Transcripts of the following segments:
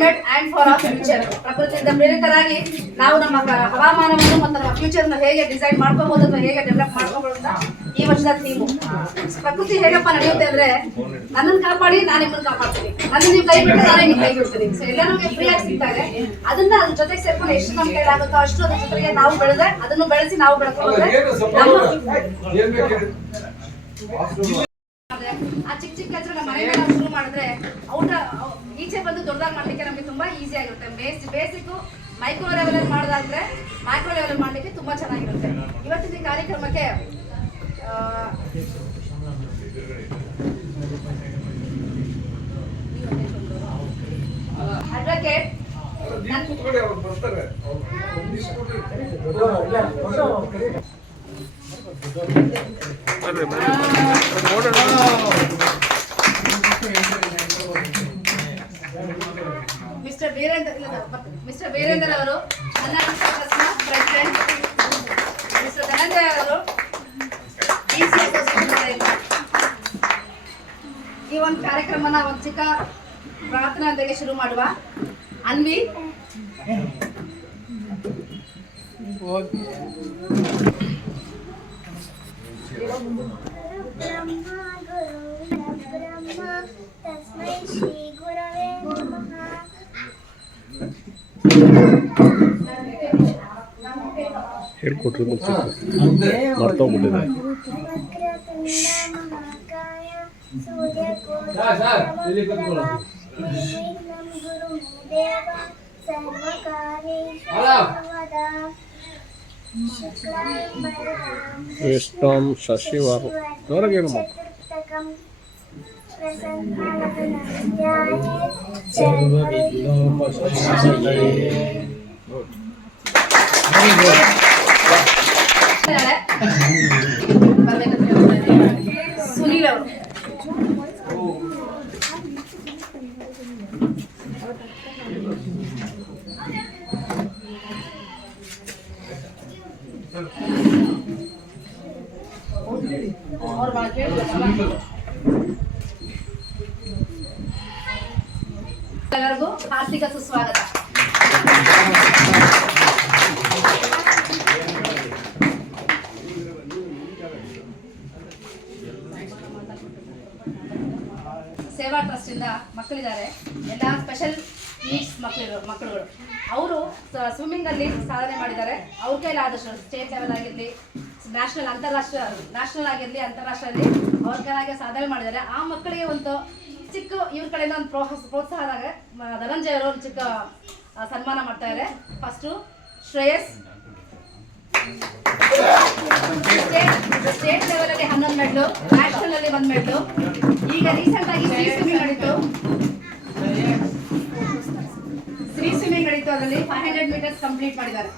Climate and for our future. ಪ್ರಕೃತಿಯಿಂದ ಪ್ರೇರಿತರಾಗಿ ನಾವು ನಮ್ಮ ಹವಾಮಾನವನ್ನು ಮತ್ತು ನಮ್ಮ ಫ್ಯೂಚರ್ ಹೇಗೆ ಡಿಸೈನ್ ಮಾಡ್ಕೋಬಹುದು ಅಥವಾ ಹೇಗೆ ಡೆವಲಪ್ ಮಾಡ್ಕೋಬಹುದು ಅಂತ ಈ ವರ್ಷದ ಥೀಮು. ಪ್ರಕೃತಿ ಹೇಗಪ್ಪ ನಡೆಯುತ್ತೆ ಅಂದ್ರೆ, ನನ್ನನ್ನು ಕಾಪಾಡಿ ನಾನು ನಿಮ್ಮನ್ನು ಕಾಪಾಡ್ತೀನಿ, ನನ್ನ ನೀವು ಕೈ ಬಿಟ್ಟು ನಾನೇ ನಿಮ್ಗೆ ಕೈ ಬಿಡ್ತೀನಿ. ಸೊ ಎಲ್ಲರೂ ಫ್ರೀ ಆಗಿ ಸಿಗ್ತಾರೆ. ಅದನ್ನ ಅದ್ರ ಜೊತೆಗೆ ಸೇರ್ಕೊಂಡು ಎಷ್ಟು ನಮ್ಮ ಕೈಲಾಗುತ್ತೋ ಅಷ್ಟು ಅದ್ರ ಜೊತೆಗೆ ನಾವು ಬೆಳೆದ್ರೆ ಅದನ್ನು ಬೆಳೆಸಿ ನಾವು ಬೆಳ್ಕೊಂಡ್ರೆ ಆ ಚಿಕ್ಕ ಚಿಕ್ಕ ಕೆಲಸ ಮನೆಯಿಂದ ನಾವು ಶುರು ಮಾಡಿದ್ರೆ ಈಚೆ ಬಂದು ದೊಡ್ಡದಾಗಿ ಮಾಡ್ಲಿಕ್ಕೆ ನಮಗೆ ತುಂಬಾ ಈಸಿ ಆಗಿರುತ್ತೆ. ಬೇಸಿಕ್ ಮೈಕ್ರೋ ಲೆವೆಲ್ ಅಲ್ಲಿ ಮಾಡೋದಾದ್ರೆ ಮೈಕ್ರೋ ಲೆವೆಲ್ ಮಾಡ್ಲಿಕ್ಕೆ ತುಂಬಾ ಚೆನ್ನಾಗಿರುತ್ತೆ. ಇವತ್ತಿನ ಈ ಕಾರ್ಯಕ್ರಮಕ್ಕೆ ಅಡ್ವೊಕೇಟ್ ಮಿಸ್ಟರ್ ವೀರೇಂದ್ರ ಅವರು, ಪ್ರೆಸಿಡೆಂಟ್ ಮಿಸ್ಟರ್ ಧನಂಜಯ ಅವರು, ಈ ಒಂದು ಕಾರ್ಯಕ್ರಮನ ಒಂದು ಚಿಕ್ಕ ಪ್ರಾರ್ಥನೆಯೊಂದಿಗೆ ಶುರು ಮಾಡುವ. ಅನ್ವಿ, ಹೇಳ್ಕೊಟ್ರಿ ಮರ್ತೋಗ್ಬಿಟ್ಟಿದೆ. ಇಷ್ಟಂ ಶಶಿವಾರ ಹೊರಗೆ ಸುನೀಲ್ ಅವರು, ಎಲ್ಲರಿಗೂ ಹಾರ್ದಿಕ ಸುಸ್ವಾಗತ. ಸೇವಾ ಟ್ರಸ್ಟ್ ಇಂದ ಮಕ್ಕಳಿದ್ದಾರೆ, ಎಲ್ಲ ಸ್ಪೆಷಲ್ ನೀಡ್ಸ್ ಮಕ್ಕಳುಗಳು. ಅವರು ಸ್ವಿಮ್ಮಿಂಗ್ ಅಲ್ಲಿ ಸಾಧನೆ ಮಾಡಿದ್ದಾರೆ. ಅವ್ರ ಕೈಲಾದಷ್ಟು ಸ್ಟೇಟ್ ಲೆವೆಲ್ ಆಗಿರ್ಲಿ, ನ್ಯಾಷನಲ್ ಆಗಿರ್ಲಿ, ಅಂತಾರಾಷ್ಟ್ರದಲ್ಲಿ ಅವ್ರ ಕೈಲಾಗೆ ಸಾಧನೆ ಮಾಡಿದ್ದಾರೆ. ಆ ಮಕ್ಕಳಿಗೆ ಒಂದು ಚಿಕ್ಕ ಇವ್ರ ಕಡೆಯಿಂದ ಒಂದು ಪ್ರೋತ್ಸಾಹದಾಗ ಧನಂಜಯ ಅವರು ಒಂದು ಚಿಕ್ಕ ಸನ್ಮಾನ ಮಾಡ್ತಾ ಇದ್ದಾರೆ. ಫಸ್ಟು ಶ್ರೇಯಸ್ ಸ್ಟೇಟ್ ಲೆವೆಲ್ ಅಲ್ಲಿ 11 ಮೆಡ್ಲು, ನ್ಯಾಷನಲ್ ಅಲ್ಲಿ 1 ಮೆಡ್ಲು. ಈಗ ರೀಸೆಂಟ್ ಆಗಿ ಫ್ರೀ ಸ್ವಿಮ್ಮಿಂಗ್ ನಡೀತು, ಅದರಲ್ಲಿ 500 ಮೀಟರ್ಸ್ ಕಂಪ್ಲೀಟ್ ಮಾಡಿದ್ದಾರೆ.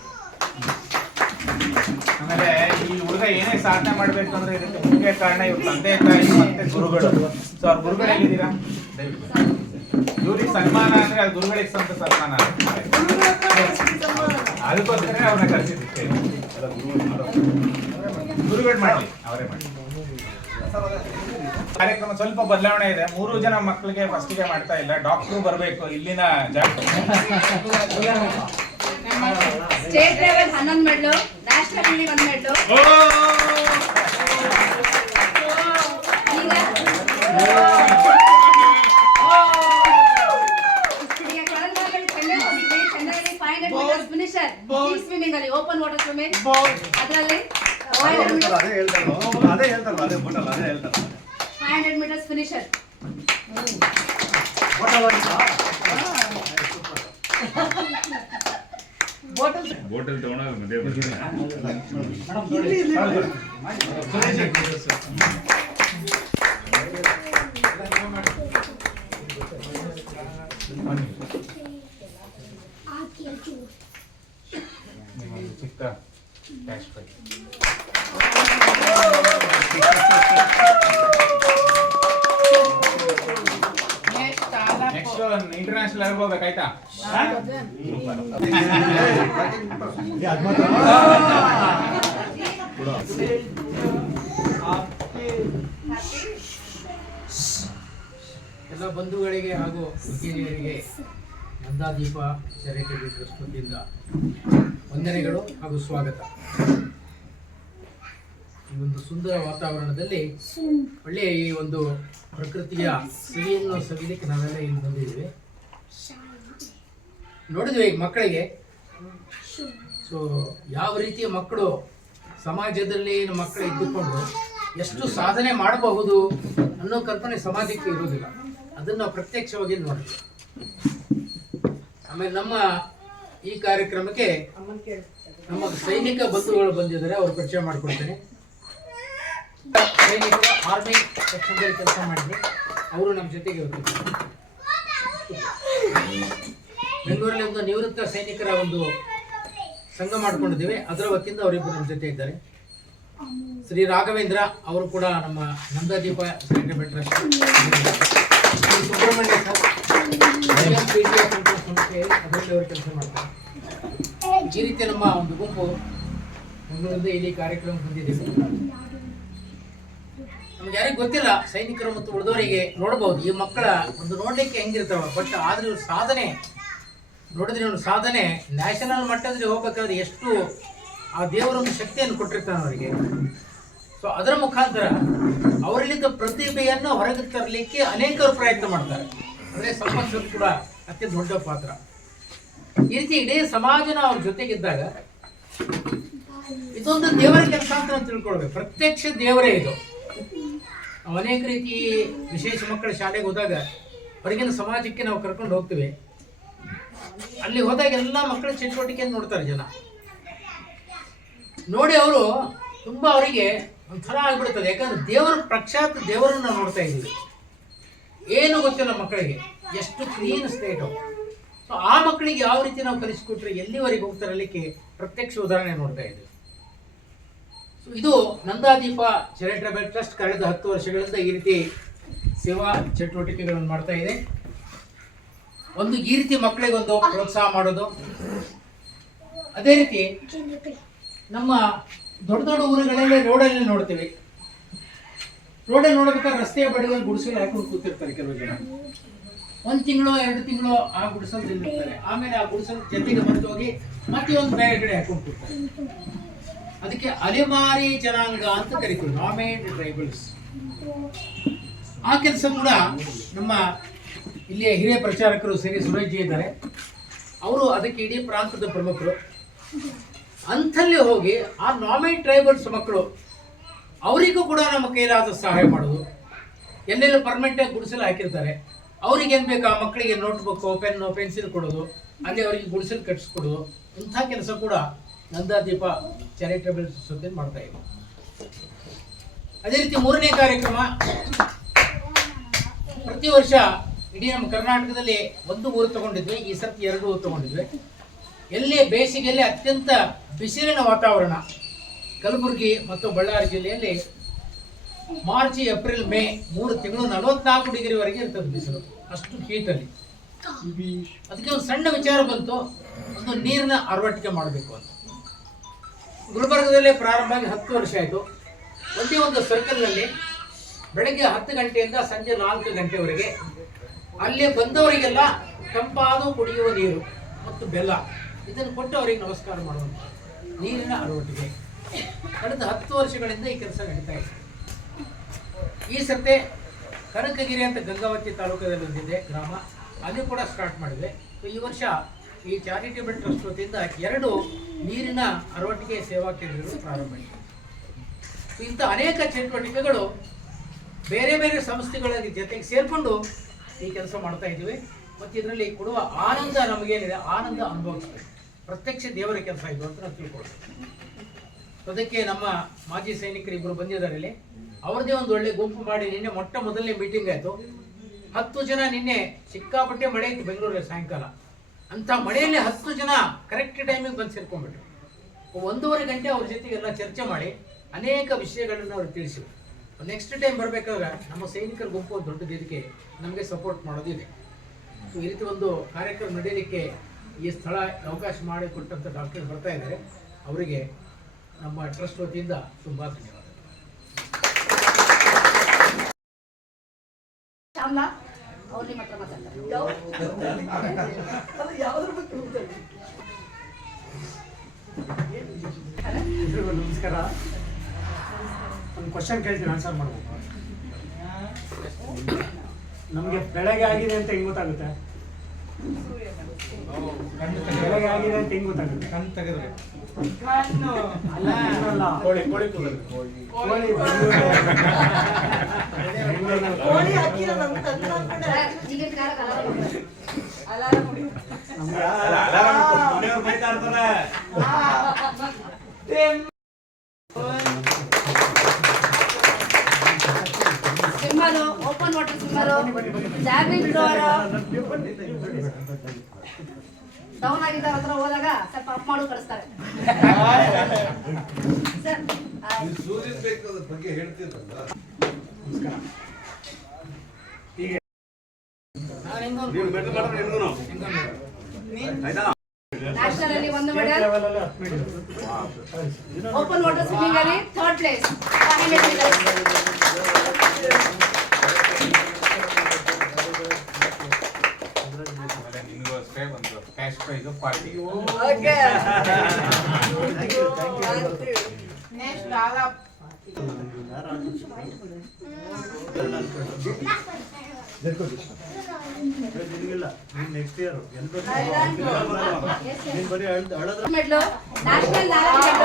ಆಮೇಲೆ ಈ ಹುಡುಗ ಏನೇ ಸಾಧನೆ ಮಾಡ್ಬೇಕು ಅಂದ್ರೆ ಇದಕ್ಕೆ ಮುಖ್ಯ ಕಾರಣ ಇವ್ರ ತಂದೆ ತಾಯಿ ಮತ್ತೆ ಗುರುಗಳು. ಸೊ ಅವ್ರ ಗುರುಗಳು ಹೇಗಿದ್ದೀರಾ? ಇವ್ರಿಗೆ ಸನ್ಮಾನ ಅಂದ್ರೆ ಅದು ಗುರುಗಳಿಗೆ ಸ್ವಂತ ಸನ್ಮಾನ. ಅದಕ್ಕೋಸ್ಕರ ಅವ್ರನ್ನ ಕರೆಸಿದ್ದಕ್ಕೆ ಗುರುಗಳು ಮಾಡ್ಲಿ, ಅವರೇ ಮಾಡ್ಲಿ. ಕಾರ್ಯಕ್ರಮ ಸ್ವಲ್ಪ ಬದಲಾವಣೆ ಇದೆ. 3 ಜನ ಮಕ್ಕಳಿಗೆ ಫಸ್ಟಿಗೆ ಮಾಡ್ತಾ ಇಲ್ಲ, ಡಾಕ್ಟ್ರು ಬರಬೇಕು ಇಲ್ಲಿನ ಸ್ಟೇಟ್ ಲೆವೆಲ್ 11 ಮೆಡ್ಲು, ನ್ಯಾಷನಲ್ ಅಲ್ಲಿ 1 ಮೆಡ್ಲು. ಸ್ವಿಮ್ಮಿಂಗ್ ಅಲ್ಲಿ ಓಪನ್ ವಾಟರ್ ಸ್ವಿಮ್ಮಿಂಗ್, ಅದರಲ್ಲಿ 500 ಮೀಟರ್ಸ್ ಫಿನಿಶರ್. ಬಾಟಲ್ ತಗೊಂಡು ಮಧ್ಯೆ ಚಿಕ್ಕ ಕ್ಯಾಶ್ ಪ್ರೈಸ್. ನೆಕ್ಸ್ಟ್ ಇಂಟರ್ನ್ಯಾಷನಲ್ ಆಗಿ ಹೋಗ್ಬೇಕಾಯ್ತಾ? ಎಲ್ಲ ಬಂಧುಗಳಿಗೆ ಹಾಗೂ ಹಿರಿಯರಿಗೆ ನಂದಾದೀಪ ಚಾರಿಟೇಬಲ್ ಟ್ರಸ್ಟ್ ವತಿಯಿಂದ ವಂದನೆಗಳು ಹಾಗೂ ಸ್ವಾಗತ. ಈ ಒಂದು ಸುಂದರ ವಾತಾವರಣದಲ್ಲಿ ಒಳ್ಳೆಯ ಈ ಒಂದು ಪ್ರಕೃತಿಯ ಸವಿಯನ್ನು ಸವಿಲಿಕ್ಕೆ ನಾವೆಲ್ಲ ಇಲ್ಲಿ ಬಂದಿದ್ದೀವಿ. ನೋಡಿದ್ವಿ ಈಗ ಮಕ್ಕಳಿಗೆ. ಸೊ ಯಾವ ರೀತಿಯ ಮಕ್ಕಳು ಸಮಾಜದಲ್ಲಿ ಮಕ್ಕಳು ಇದ್ದುಕೊಂಡು ಎಷ್ಟು ಸಾಧನೆ ಮಾಡಬಹುದು ಅನ್ನೋ ಕಲ್ಪನೆ ಸಮಾಜಕ್ಕೆ ಇರುವುದಿಲ್ಲ. ಅದನ್ನು ನಾವು ಪ್ರತ್ಯಕ್ಷವಾಗಿ ನೋಡಿದ್ವಿ. ಆಮೇಲೆ ನಮ್ಮ ಈ ಕಾರ್ಯಕ್ರಮಕ್ಕೆ ನಮ್ಮ ಸೈನಿಕ ಬಂಧುಗಳು ಬಂದಿದ್ದಾರೆ, ಅವ್ರು ಪರಿಚಯ ಮಾಡಿಕೊಡ್ತೇನೆ. ಸೈನಿಕರು ಆರ್ಮಿ ಸೆಕ್ಷನ್ದಲ್ಲಿ ಕೆಲಸ ಮಾಡಿದ್ರು, ಅವರು ನಮ್ಮ ಜೊತೆಗೆ ಹೋಗ್ತಿದ್ದಾರೆ. ಬೆಂಗಳೂರಲ್ಲಿ ಒಂದು ನಿವೃತ್ತ ಸೈನಿಕರ ಒಂದು ಸಂಘ ಮಾಡ್ಕೊಂಡಿದ್ದೀವಿ, ಅದರ ವತಿಯಿಂದ ಅವರಿಬ್ಬರು ನಮ್ಮ ಜೊತೆ ಇದ್ದಾರೆ. ಶ್ರೀ ರಾಘವೇಂದ್ರ ಅವರು ಕೂಡ ನಮ್ಮ ನಂದಾದೀಪ ಚಾರಿಟೇಬಲ್ ಟ್ರಸ್ಟ್, ಸುಬ್ರಹ್ಮಣ್ಯ ಸರ್ ಸಂಸ್ಥೆ ಅದರಲ್ಲಿ ಅವರು ಕೆಲಸ ಮಾಡ್ತಾರೆ. ಈ ರೀತಿ ನಮ್ಮ ಒಂದು ಗುಂಪು ಬೆಂಗಳೂರಿಂದ ಇಲ್ಲಿ ಕಾರ್ಯಕ್ರಮ ಬಂದಿದ್ದೀವಿ. ನಮ್ಗೆ ಯಾರಿಗೂ ಗೊತ್ತಿಲ್ಲ, ಸೈನಿಕರು ಮತ್ತು ಉಳಿದವರಿಗೆ ನೋಡಬಹುದು ಈ ಮಕ್ಕಳ ಒಂದು ನೋಡ್ಲಿಕ್ಕೆ ಹೆಂಗಿರ್ತಾವ, ಬಟ್ ಆದ್ರೆ ಇವ್ರ ಸಾಧನೆ ನೋಡಿದ್ರೆ ಇವ್ರ ಸಾಧನೆ ನ್ಯಾಷನಲ್ ಮಟ್ಟದಲ್ಲಿ ಹೋಗ್ಬೇಕಾದ್ರೆ ಎಷ್ಟು ಆ ದೇವರೊಂದು ಶಕ್ತಿಯನ್ನು ಕೊಟ್ಟಿರ್ತಾನೆ ಅವರಿಗೆ. ಸೊ ಅದರ ಮುಖಾಂತರ ಅವರಲ್ಲಿದ್ದ ಪ್ರತಿಭೆಯನ್ನು ಹೊರಗೆ ತರಲಿಕ್ಕೆ ಅನೇಕರು ಪ್ರಯತ್ನ ಮಾಡ್ತಾರೆ. ಅಂದರೆ ಸಂಪತ್ತು ಕೂಡ ಅತ್ಯಂತ ದೊಡ್ಡ ಪಾತ್ರ. ಈ ರೀತಿ ಇಡೀ ಸಮಾಜನ ಅವ್ರ ಜೊತೆಗಿದ್ದಾಗ ಇದೊಂದು ದೇವರ ಕೆಲಸ ಅಂತ ನಾವು ತಿಳ್ಕೊಳ್ಬೇಕು. ಪ್ರತ್ಯಕ್ಷ ದೇವರೇ ಇದು. ನಾವು ಅನೇಕ ರೀತಿ ವಿಶೇಷ ಮಕ್ಕಳ ಶಾಲೆಗೆ ಹೋದಾಗ ಹೊರಗಿನ ಸಮಾಜಕ್ಕೆ ನಾವು ಕರ್ಕೊಂಡು ಹೋಗ್ತೀವಿ. ಅಲ್ಲಿ ಹೋದಾಗ ಎಲ್ಲ ಮಕ್ಕಳ ಚಟುವಟಿಕೆಯನ್ನು ನೋಡ್ತಾರೆ ಜನ. ನೋಡಿ ಅವರು ತುಂಬ ಅವರಿಗೆ ಒಂಥರ ಆಗ್ಬಿಡ್ತದೆ. ಯಾಕಂದ್ರೆ ದೇವರ ಪ್ರಖ್ಯಾತ ದೇವರನ್ನು ನಾವು ನೋಡ್ತಾ ಇದ್ದೀವಿ. ಏನು ಗೊತ್ತಿಲ್ಲ ಮಕ್ಕಳಿಗೆ, ಎಷ್ಟು ಕ್ಲೀನ್ ಸ್ಟೇಟು. ಸೊ ಆ ಮಕ್ಕಳಿಗೆ ಯಾವ ರೀತಿ ನಾವು ಕಲಿಸಿಕೊಟ್ರೆ ಎಲ್ಲಿವರೆಗೆ ಹೋಗ್ತಾರೆ ಅಲ್ಲಿಕ್ಕೆ ಪ್ರತ್ಯಕ್ಷ ಉದಾಹರಣೆ ನೋಡ್ತಾ ಇದ್ದೀವಿ. ಸೊ ಇದು ನಂದಾದೀಪ ಚಾರಿಟೇಬಲ್ ಟ್ರಸ್ಟ್ ಕಳೆದ 10 ವರ್ಷಗಳಿಂದ ಈ ರೀತಿ ಸೇವಾ ಚಟುವಟಿಕೆಗಳನ್ನು ಮಾಡ್ತಾ ಇದೆ. ಒಂದು ಈ ರೀತಿ ಮಕ್ಕಳಿಗೆ ಒಂದು ಪ್ರೋತ್ಸಾಹ ಮಾಡೋದು. ಅದೇ ರೀತಿ ನಮ್ಮ ದೊಡ್ಡ ದೊಡ್ಡ ಊರುಗಳಲ್ಲಿ ರೋಡಲ್ಲಿ ನೋಡ್ತೀವಿ. ರೋಡಲ್ಲಿ ನೋಡ್ಬೇಕಾದ್ರೆ ರಸ್ತೆಯ ಬಡಿಯಲ್ಲಿ ಗುಡಿಸಲು ಹಾಕೊಂಡು ಕೂತಿರ್ತಾರೆ ಕೆಲವು ಜನ. 1 ತಿಂಗಳು 2 ತಿಂಗಳು ಆ ಗುಡಿಸಲು ತಿಂದಿರ್ತಾರೆ. ಆಮೇಲೆ ಆ ಗುಡಿಸಲು ಜೊತೆಗೆ ಬಂದು ಹೋಗಿ ಮತ್ತೆ ಒಂದು ಬೇರೆ ಕಡೆ ಹಾಕೊಂಡು ಕೂರ್ತಾರೆ. ಅದಕ್ಕೆ ಅಲೆಮಾರಿ ಜನಾಂಗ ಅಂತ ಕರಿತೀವಿ, ನಾಮೇಡ್ ಟ್ರೈಬಲ್ಸ್. ಆ ಕೆಲಸ ಕೂಡ ನಮ್ಮ ಇಲ್ಲಿಯ ಹಿರಿಯ ಪ್ರಚಾರಕರು ಶ್ರೀ ಸುರೇಶ್ ಜಿ ಇದ್ದಾರೆ. ಅವರು ಅದಕ್ಕೆ ಇಡೀ ಪ್ರಾಂತದ ಪ್ರಮುಖರು. ಅಂಥಲ್ಲಿ ಹೋಗಿ ಆ ನಾಮೇಡ್ ಟ್ರೈಬಲ್ಸ್ ಮಕ್ಕಳು ಅವರಿಗೂ ಕೂಡ ನಮ್ಮ ಕೈಲಾದ ಸಹಾಯ ಮಾಡೋದು. ಎಲ್ಲೆಲ್ಲೂ ಪರ್ಮನೆಂಟಾಗಿ ಗುಡಿಸಲು ಹಾಕಿರ್ತಾರೆ, ಅವ್ರಿಗೇನು ಬೇಕು ಆ ಮಕ್ಕಳಿಗೆ ನೋಟ್ಬುಕ್ಕು, ಪೆನ್ನು, ಪೆನ್ಸಿಲ್ ಕೊಡೋದು, ಅಲ್ಲಿ ಅವರಿಗೆ ಗುಡಿಸಲು ಕಟ್ಟಿಸ್ಕೊಡೋದು. ಇಂಥ ಕೆಲಸ ಕೂಡ ನಂದಾದೀಪ ಚಾರಿಟೇಬಲ್ ಟ್ರಸ್ಟ್ ಮಾಡ್ತಾ ಇದ್ದೀವಿ. ಅದೇ ರೀತಿ 3ನೇ ಕಾರ್ಯಕ್ರಮ ಪ್ರತಿ ವರ್ಷ ಇಡೀ ನಮ್ಮ ಕರ್ನಾಟಕದಲ್ಲಿ 1 ಊರು ತಗೊಂಡಿದ್ವಿ. ಈ ಸರ್ತಿ 2 ಊರು ತಗೊಂಡಿದ್ವಿ. ಎಲ್ಲಿ ಬೇಸಿಗೆಯಲ್ಲಿ ಅತ್ಯಂತ ಬಿಸಿಲಿನ ವಾತಾವರಣ ಕಲಬುರಗಿ ಮತ್ತು ಬಳ್ಳಾರಿ ಜಿಲ್ಲೆಯಲ್ಲಿ ಮಾರ್ಚ್, ಏಪ್ರಿಲ್, ಮೇ 3 ತಿಂಗಳು 44 ಡಿಗ್ರಿವರೆಗೆ ಇರ್ತದೆ ಬಿಸಿಲು, ಅಷ್ಟು ಹೀಟಲ್ಲಿ. ಅದಕ್ಕೆ ಒಂದು ಸಣ್ಣ ವಿಚಾರ ಬಂತು, ಒಂದು ನೀರಿನ ಅರವಟ್ಟಿಕೆ ಮಾಡಬೇಕು ಅಂತ. ಗುಲ್ಬರ್ಗದಲ್ಲೇ ಪ್ರಾರಂಭ ಆಗಿ 10 ವರ್ಷ ಆಯಿತು. ಒಂದೇ ಒಂದು ಸರ್ಕಲ್ನಲ್ಲಿ ಬೆಳಗ್ಗೆ 10 ಗಂಟೆಯಿಂದ ಸಂಜೆ 4 ಗಂಟೆವರೆಗೆ ಅಲ್ಲಿ ಬಂದವರಿಗೆಲ್ಲ ತಂಪಾದ ಕುಡಿಯುವ ನೀರು ಮತ್ತು ಬೆಲ್ಲ ಇದನ್ನು ಕೊಟ್ಟು ಅವರಿಗೆ ನಮಸ್ಕಾರ ಮಾಡುವಂಥ ನೀರಿನ ಅರವಟ್ಟಿಗೆ ಕಳೆದ 10 ವರ್ಷಗಳಿಂದ ಈ ಕೆಲಸ ನಡೀತಾ ಇದೆ. ಈ ಸರ್ತೆ ಕನಕಗಿರಿ ಅಂತ ಗಂಗಾವತಿ ತಾಲೂಕದಲ್ಲಿ ಒಂದಿದೆ ಗ್ರಾಮ, ಅಲ್ಲಿ ಕೂಡ ಸ್ಟಾರ್ಟ್ ಮಾಡಿದೆ. ಸೊ ಈ ವರ್ಷ ಈ ಚಾರಿಟೇಬಲ್ ಟ್ರಸ್ಟ್ ವತಿಯಿಂದ 2 ನೀರಿನ ಅರವಟ್ಟಿಗೆ ಸೇವಾ ಕೇಂದ್ರಗಳು ಪ್ರಾರಂಭ ಆಗಿದೆ. ಸೊ ಇಂಥ ಅನೇಕ ಚಟುವಟಿಕೆಗಳು ಬೇರೆ ಬೇರೆ ಸಂಸ್ಥೆಗಳ ಜೊತೆಗೆ ಸೇರಿಕೊಂಡು ಈ ಕೆಲಸ ಮಾಡ್ತಾ ಇದ್ದೀವಿ. ಮತ್ತು ಇದರಲ್ಲಿ ಕೊಡುವ ಆನಂದ ನಮಗೇನಿದೆ, ಆನಂದ ಅನುಭವಿಸ್ಬೇಕು. ಪ್ರತ್ಯಕ್ಷ ದೇವರ ಕೆಲಸ ಇದು ಅಂತ ನಾವು ತಿಳ್ಕೊಳ್ಬೇಕು. ಅದಕ್ಕೆ ನಮ್ಮ ಮಾಜಿ ಸೈನಿಕರು ಇಬ್ಬರು ಬಂದಿದ್ದಾರೆ ಇಲ್ಲಿ. ಅವ್ರದ್ದೇ ಒಂದು ಒಳ್ಳೆ ಗುಂಪು ಮಾಡಿ ನಿನ್ನೆ ಮೊಟ್ಟ ಮೊದಲನೇ ಮೀಟಿಂಗ್ ಆಯಿತು. 10 ಜನ ನಿನ್ನೆ ಸಿಕ್ಕಾಪಟ್ಟೆ ಮಳೆ ಇತ್ತು ಬೆಂಗಳೂರಲ್ಲಿ ಸಾಯಂಕಾಲ. ಅಂಥ ಮಳೆಯಲ್ಲಿ 10 ಜನ ಕರೆಕ್ಟ್ ಟೈಮಿಗೆ ಬಂದು ಸೇರ್ಕೊಂಡ್ಬಿಟ್ರು. 1.5 ಗಂಟೆ ಅವ್ರ ಜೊತೆಗೆ ಎಲ್ಲ ಚರ್ಚೆ ಮಾಡಿ ಅನೇಕ ವಿಷಯಗಳನ್ನು ಅವ್ರು ತಿಳಿಸಿದ್ರು. ನೆಕ್ಸ್ಟ್ ಟೈಮ್ ಬರಬೇಕಾದ್ರೆ ನಮ್ಮ ಸೈನಿಕರ ಗುಂಪು ದೊಡ್ಡದಿದ್ದಕ್ಕೆ ನಮಗೆ ಸಪೋರ್ಟ್ ಮಾಡೋದಿದೆ. ಸೊ ಈ ರೀತಿ ಒಂದು ಕಾರ್ಯಕ್ರಮ ನಡೆಯಲಿಕ್ಕೆ ಈ ಸ್ಥಳ ಅವಕಾಶ ಮಾಡಿಕೊಟ್ಟಂಥ ಡಾಕ್ಟರ್ ಬರ್ತಾ ಇದ್ದಾರೆ. ಅವರಿಗೆ ನಮ್ಮ ಟ್ರಸ್ಟ್ ವತಿಯಿಂದ ತುಂಬ ಧನ್ಯವಾದ. ಅವ್ರು ನಿಮ್ಮ ಹತ್ರ ಮಾತಾಡ್ತಾರೆ. ನಮಸ್ಕಾರ. ಒಂದು ಕ್ವಶನ್ ಕೇಳ್ತೀನಿ, ಆನ್ಸರ್ ಮಾಡ್ಬೇಕು. ನಮಗೆ ಬೆಳಗ್ಗೆ ಆಗಿದೆ ಅಂತ ಹೆಂಗ್ ಗೊತ್ತಾಗುತ್ತೆ? ಬೆಳಗ್ಗೆ ಆಗಿದೆ ಅಂತ ಹೆಂಗ್ ಗೊತ್ತಾಗುತ್ತೆ? ಕಣ್ ತೆಗೆದ್ರೆ ಅಲ್ಲ, ಅಲ್ಲ. ಕೋಳಿ ಕೂದಲು. ಈಗಿನ ಕಾಲಕ್ಕೆ ಸ್ವಿಮ್ಮರು, ಓಪನ್ ವಾಟರ್ ಸ್ವಿಮ್ಮರು, ಜಾವ್ಲಿನ್ ಥ್ರೋವರ್, ಡೌನ್ ಆಗಿದ್ದವ್ರ ಹತ್ರ ಹೋದಾಗ ಸ್ವಲ್ಪ ಅಪ್ ಮಾಡು ಕಳಿಸ್ತಾರೆ. ಸರ್, ನಮಸ್ಕಾರ. ಹೀಗೆ ನ್ಯಾಷನಲ್ ಅಲ್ಲಿ 1 ಮೆಡಲ್, ಲೆವೆಲಲ್ಲಿ 10 ಮೆಡಲ್. ಓಪನ್ ವಾಟರ್ ಸ್ವಿಮ್ಮಿಂಗ್ ಅಲ್ಲಿ 3rd ಪ್ಲೇಸ್ 500 ಮೀಟರ್ಸ್. ನಿಮಗೋಸ್ಕರ ಒಂದು cash prize party. Medal, national 4 medal,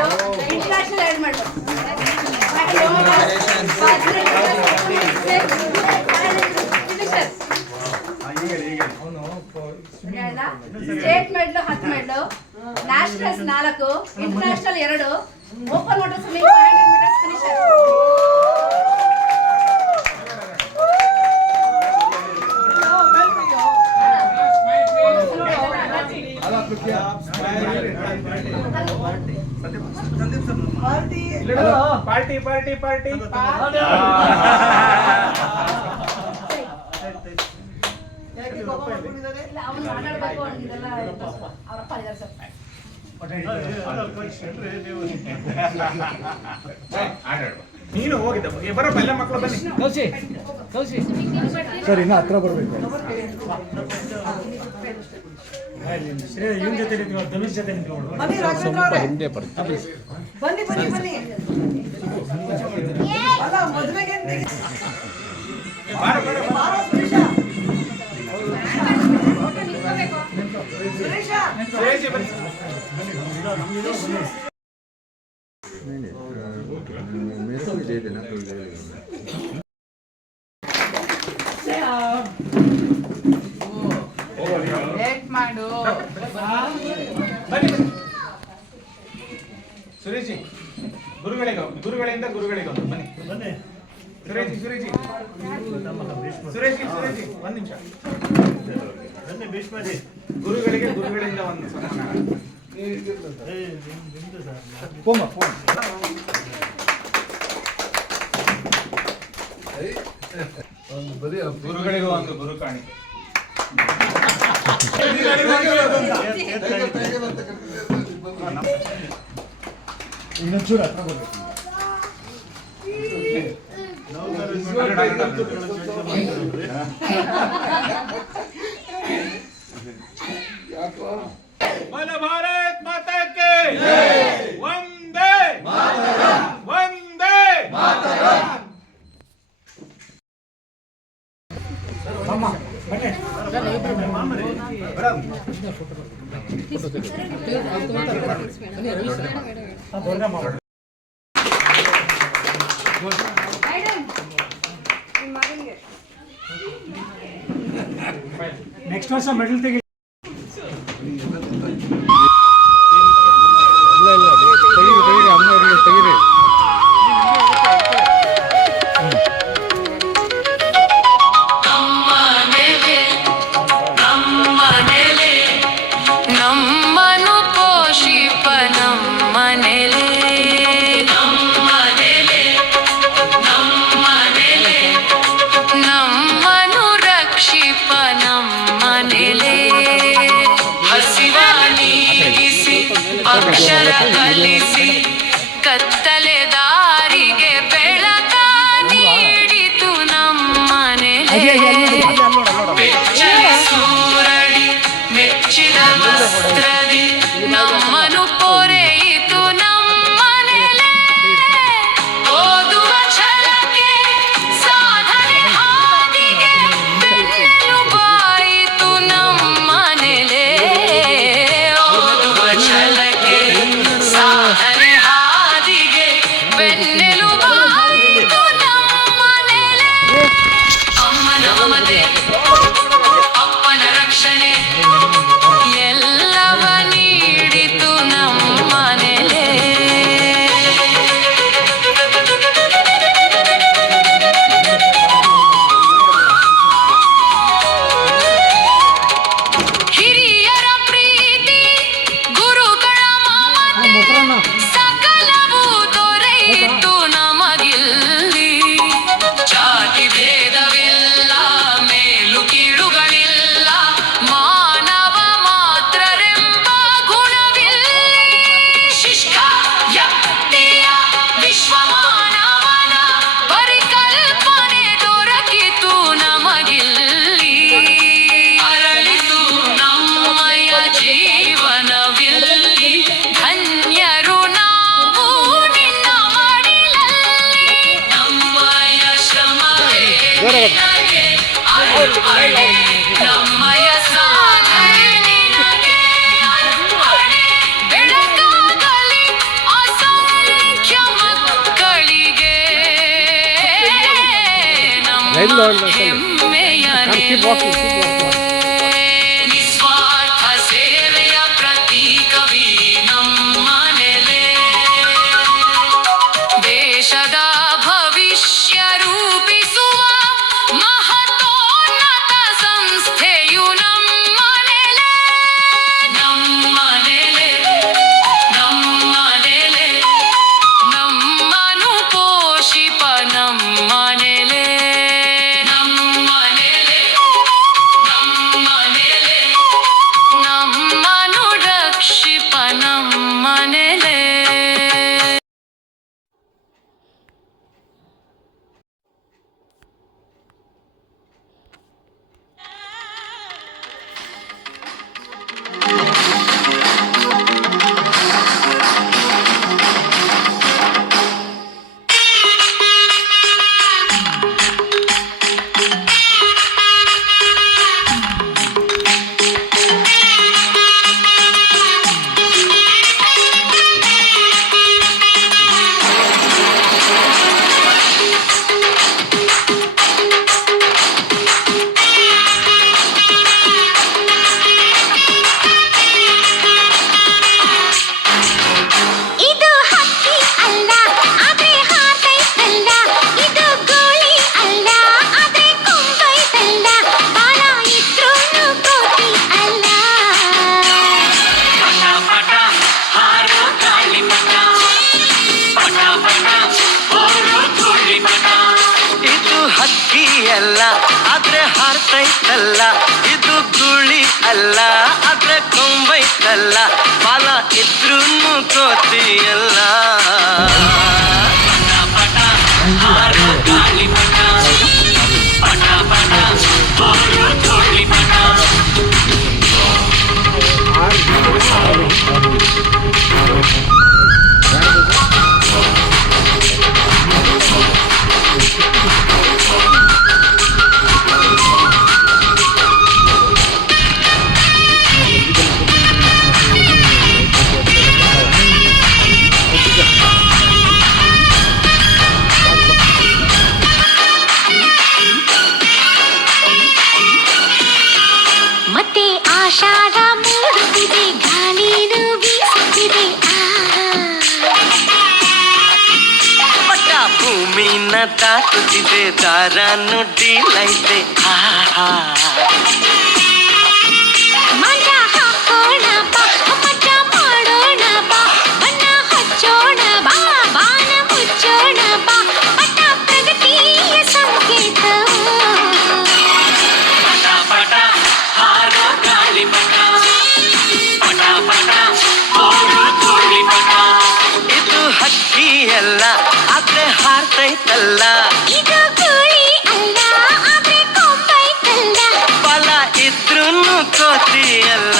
international 2 medal. State medal 10 medal, nationals 4, international 2, open water swimming 500 metres finisher. Party party party. ಅವನು ಮಾತಾಡಬೇಕು ಇದೆಲ್ಲ ಅವರಪ್ಪ ಇದ್ದಾರೆ ಸರ್. ನೀನು ಹೋಗಿದ್ದ ಬರಪ್ಪ, ಎಲ್ಲ ಮಕ್ಕಳು ಬನ್ನಿ. ಸರ್, ಇನ್ನು ಹತ್ರ ಬರಬೇಕು. ಇವನ್ ಜೊತೆ ನಿಂತ್ಕೊಂಡು, ಧನುಷ್ ಜೊತೆ ನಿಂತ್ಕೊಂಡು. ಸ್ವಲ್ಪ ಹಿಂದೆ ಬರ್ತಾರೆ. ಬನ್ನಿ ಬನ್ನಿ ಬನ್ನಿ. ಅಲ್ಲ, ಮದುವೆಗೆ ಬಾರ ಬಾರ ಬಾರೋ ಸುರೇಶ. ಸುರೇಶ ಸುರೇಶ್ ಬನ್ನಿ. ಬನ್ನಿ ಬನ್ನಿ. ಸುರೇಶಿ, ಗುರುಗಳಿಂದ ಗುರುಗಳಿಗೆ ಒಂದು ಬನ್ನಿ. ಸುರೇಶಿ ಸುರೇಶಿ ಸುರೇಶಿ ಸುರೇಶಿ ಒಂದು ನಿಮಿಷ. ಗುರುಗಳಿಗೆ ಗುರುಗಳಿಂದ ಒಂದು ಸನ್ಮಾನ. ಗುರುಗಳಿಗೂ ಒಂದು ಗುರು ಕಾಣಿಕೆ. ಇನ್ನೊಂಚೂರು ಹತ್ರ ಬರಬೇಕು. बोलो भारत माता के वंदे वंदे ಅಮ್ಮ ಬನ್ನಿ. ನೆಕ್ಸ್ಟ್ ವರ್ಷ ಮೆಡಲ್ ತೆಗಿ. ಇಲ್ಲ ಇಲ್ಲ ತೆಗೀರಿ ತೆಗೀರಿ, ಅಮ್ಮ ಇರಲಿ ತೆಗೀರಿ. ನಮ್ಮನು ಪೋಷಿಪ ನಮ್ಮನೆಲೆ ನಮ್ಮನು ರಕ್ಷಿಪ ನಮ್ಮನೆಲೆ ಹಸಿವ ನೀಗಿಸಿ ಅಕ್ಷರ ಕಲಿಸಿ ಕತ್ತಲೆ ದಾರಿಗೆ ಬೆಳಕ ನೀಡಿತು ನಮ್ಮನೆಲೆ ವಸ್ತ್ರದಿ ನಮ್ಮನು ಪೊರೆಯಿತು ನಮ್ಮನೆಲೆ ಓದುವ ಛಲಕ್ಕೆ ಸಾಧನೆ ಹಾದಿಗೆ ಬೆನ್ನೆಲುಬಾಯಿತು ನಮ್ಮನೆಲೆ ಓದುವ ಛಲಕ್ಕೆ ಸಾಧನೆ ಹಾದಿಗೆ ಬೆನ್ನೆಲುಬಾಯಿತು ನಮ್ಮನೆಲೆ ಅಮ್ಮನ ಮಮತೆ ಅಪ್ಪನ ರಕ್ಷಣೆ ಎಲ್ಲವ ನೀಡಿತು ನಮ್ಮನೆಲೆ ಹಿರಿಯರ ಪ್ರೀತಿ ಗುರುಗಳ ಮಮತೆ ಸಕಲವೂ ದೊರೆಯಿತು ನಮಗಿಲ್ಲಿ ಜಾತಿ ಭೇದವಿಲ್ಲ ಮೇಲು ಕೀಳುಗಳಿಲ್ಲ ಮಾನವ ಮಾತ್ರರೆಂಬ ಗುಣವಿಲ್ಲ ಶಿಷ್ಟ ವ್ಯಕ್ತಿಯ ವಿಶ್ವಮಾನವನ ಪರಿಕಲ್ಪನೆ ದೊರಕಿತು ನಮಗಿಲ್ಲಿ ಅರಳಿತು ನಮ್ಮಯ ಜೀವನವಿಲ್ಲಿ ಧನ್ಯರು ನಾವು ನಿನ್ನ ಮಡಿಲಲ್ಲಿ ನಮ್ಮಯ ಶ್ರಮವೇ ನಿನಗೆ ಅರ್ಪಣೆ ನಮ್ಮಯ ಸಾಧನೆ ನಿನಗೆ ಅರ್ಪಣೆ ಬೆಳಕಾಗಲಿ ಅಸಂಖ್ಯ ಮಕ್ಕಳಿಗೆ ನಮ್ಮ ಹೆಮ್ಮೆಯ ನಿಸ್ವಾರ್ಥ ಸೇವೆಯ ಪ್ರತೀಕವಿ ನಮ್ಮನೆಲೆ ದೇಶದ ಭವಿಷ್ಯ ರೂಪಿಸುವ ಮಹತೋನ್ನತ ಸಂಸ್ಥೆಯು ನಮ್ಮನೆಲೆ ನಮ್ಮನೆಲೆ ನಮ್ಮನೆಲೆ ನಮ್ಮನು ಪೋಷಿಪ ನಮ್ಮನೆಲೆ ನಮ್ಮನೆಲೆ ನಮ್ಮನೆಲೆ ನಮ್ಮನು ರಕ್ಷಿಪ ನಮ್ಮನೆಲೆ ಇದು ಹಕ್ಕಿ ಅಲ್ಲ ಆದ್ರೆ ಹಾರೈತಲ್ಲ ಇದು ಗೋಳಿ ಅಲ್ಲ ಆದ್ರೆ ಕೊಂಬೈತಲ್ಲ ಬಾಲ ಇದ್ರೂನು ಕೋತಿ ಅಲ್ಲ ಪಟ ಹಾರೋ ಗಾಳಿ ಪಟ ಪಟ ಪಟ ಓರೋ ಧೂಳಿ ಪಟ ಇದು ಹಕ್ಕಿ ಅಲ್ಲ ಆದ್ರೆ ಹಾರ್ತೈತಲ್ಲ ಇದು ಗುಳಿ ಅಲ್ಲ ಆದ್ರೆ ಕೊಂಬೈತಲ್ಲ ಬಾಲ ಇದ್ರೂನು ಕೋತಿಯಲ್ಲ ಪಟ ಪಟ ಹಾರೋ ಗಾಳಿ ಪಟ ಪಟ ಪಟ ಓರೋ ಧೂಳಿ ಪಟ ಮತ್ತೆ ಆಷಾಢ ಮೂಡುತ್ತಿದೆ ಗಾಳಿನೂ ಬೀಸುತ್ತಿದೆ ಪಟ್ಟ ಭೂಮಿನ ತಾಕುತ್ತಿದೆ ದಾರ ನುಡ್ಡಿಲೈತೆ ಆಹಾ ಮಂಡ ಹಾಕೋಣ ಬಾ ಮಜ ಮಾಡೋಣ ಬಾ ಬಣ್ಣ ಹಚ್ಚೋಣ ಬಾ ಬಾನ ಮುಚ್ಚೋಣ ಬಾ ಪಟ ಪ್ರಗತಿಯ ಸಂಕೇತ ಪಟ ಪಟ ಹಾರೋ ಗಾಳಿ ಪಟ ಪಟ ಪಟ ಓರೋ ಧೂಳಿ ಪಟ ಇದು ಹಕ್ಕಿ ಅಲ್ಲ ಆದ್ರೆ ಹಾರ್ತೈತಲ್ಲ ಇದು ಗೋಳಿ ಅಲ್ಲ ಆದ್ರೆ ಕೊಂಬೈತಲ್ಲ ಬಾಲ ಇದ್ರೂನು ಕೋತಿಯಲ್ಲ